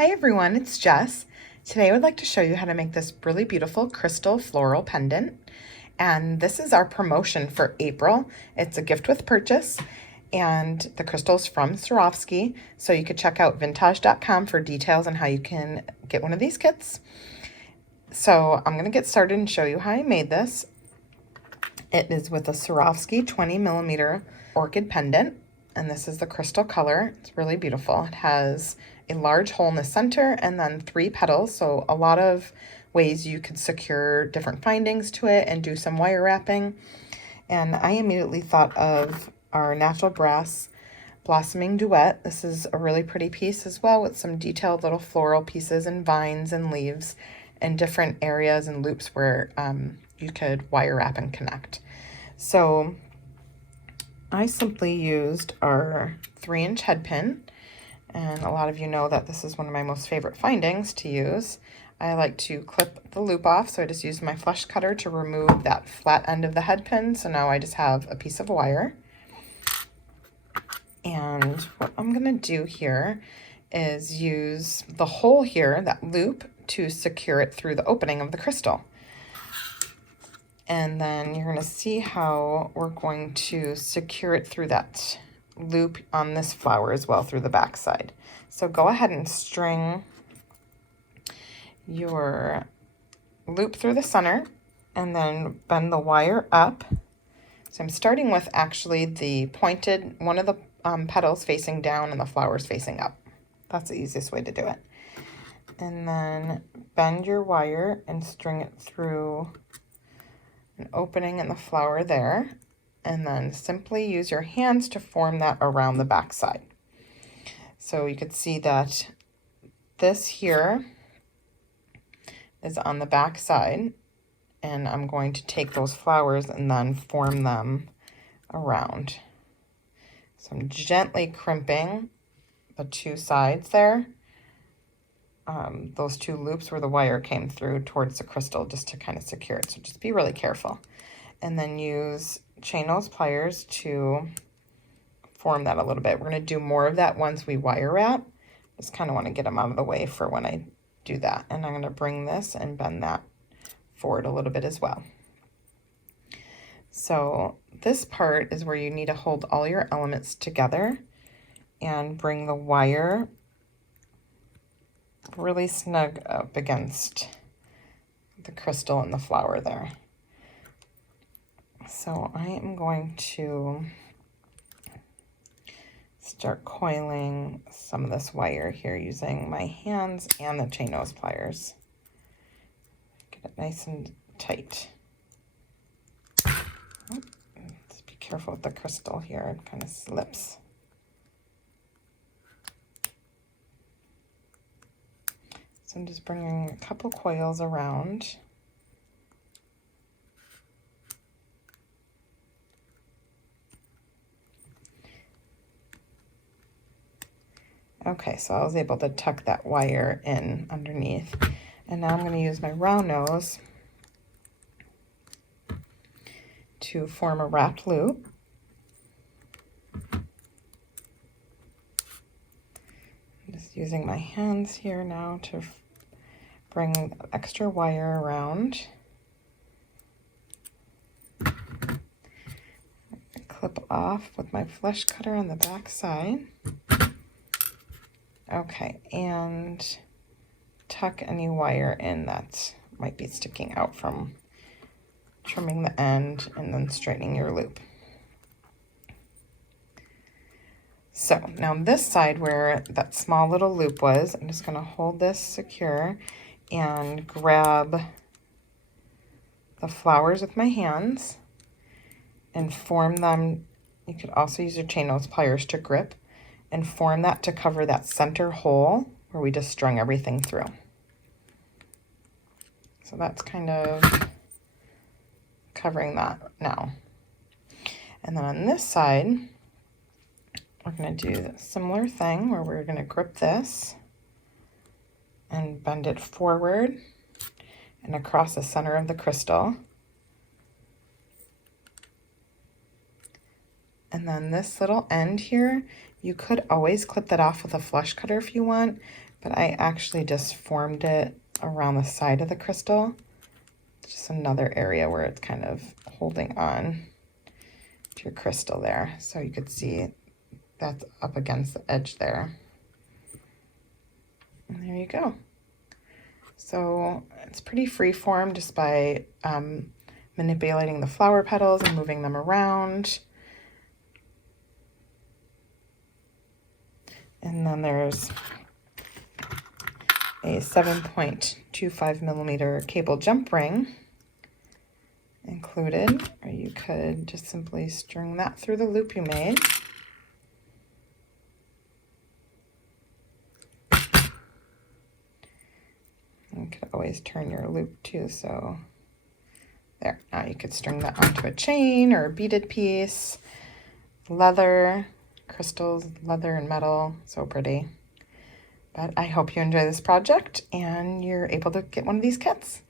Hi everyone, it's Jess. Today I would like to show you how to make this really beautiful crystal floral pendant. And this is our promotion for April. It's a gift with purchase and the crystal's from Swarovski. So you could check out vintaj.com for details on how you can get one of these kits. So I'm gonna get started and show you how I made this. It is with a Swarovski 20mm orchid pendant. And this is the crystal color. It's really beautiful. It has a large hole in the center and then 3 petals. So a lot of ways you could secure different findings to it and do some wire wrapping. And I immediately thought of our natural brass blossoming duet. This is a really pretty piece as well with some detailed little floral pieces and vines and leaves and different areas and loops where you could wire wrap and connect. So I simply used our 3-inch head pin, and a lot of you know that this is one of my most favorite findings to use. I like to clip the loop off, so I just used my flush cutter to remove that flat end of the head pin. So now I just have a piece of wire. And what I'm gonna do here is use the hole here, that loop, to secure it through the opening of the crystal. And then you're gonna see how we're going to secure it through that loop on this flower as well through the back side. So go ahead and string your loop through the center and then bend the wire up. So I'm starting with actually the pointed, one of the petals facing down and the flowers facing up. That's the easiest way to do it. And then bend your wire and string it through an opening in the flower there, and then simply use your hands to form that around the back side. So you could see that this here is on the back side, and I'm going to take those flowers and then form them around. So I'm gently crimping the 2 sides there, those 2 loops where the wire came through towards the crystal, just to kind of secure it. So just be really careful. And then use chain nose pliers to form that a little bit. We're going to do more of that once we wire wrap. Just kind of want to get them out of the way for when I do that. And I'm going to bring this and bend that forward a little bit as well. So this part is where you need to hold all your elements together and bring the wire really snug up against the crystal and the flower there. So I am going to start coiling some of this wire here using my hands and the chain nose pliers. Get it nice and tight. Just be careful with the crystal here, it kind of slips. So I'm just bringing a couple coils around. Okay, so I was able to tuck that wire in underneath. And now I'm going to use my round nose to form a wrapped loop. I'm just using my hands here now to bring extra wire around. Clip off with my flush cutter on the back side. Okay, and tuck any wire in that might be sticking out from trimming the end and then straightening your loop. So now this side where that small little loop was, I'm just going to hold this secure and grab the flowers with my hands and form them. You could also use your chain nose pliers to grip and form that to cover that center hole where we just strung everything through. So that's kind of covering that now. And then on this side, we're going to do a similar thing where we're going to grip this and bend it forward and across the center of the crystal. And then this little end here, you could always clip that off with a flush cutter if you want, but I actually just formed it around the side of the crystal. It's just another area where it's kind of holding on to your crystal there. So you could see that's up against the edge there. And there you go. So it's pretty free form just by manipulating the flower petals and moving them around. And then there's a 7.25 millimeter cable jump ring included, or you could just simply string that through the loop you made. You could always turn your loop too, so there. Now you could string that onto a chain or a beaded piece. Leather, crystals, leather and metal, so pretty. But I hope you enjoy this project and you're able to get one of these kits.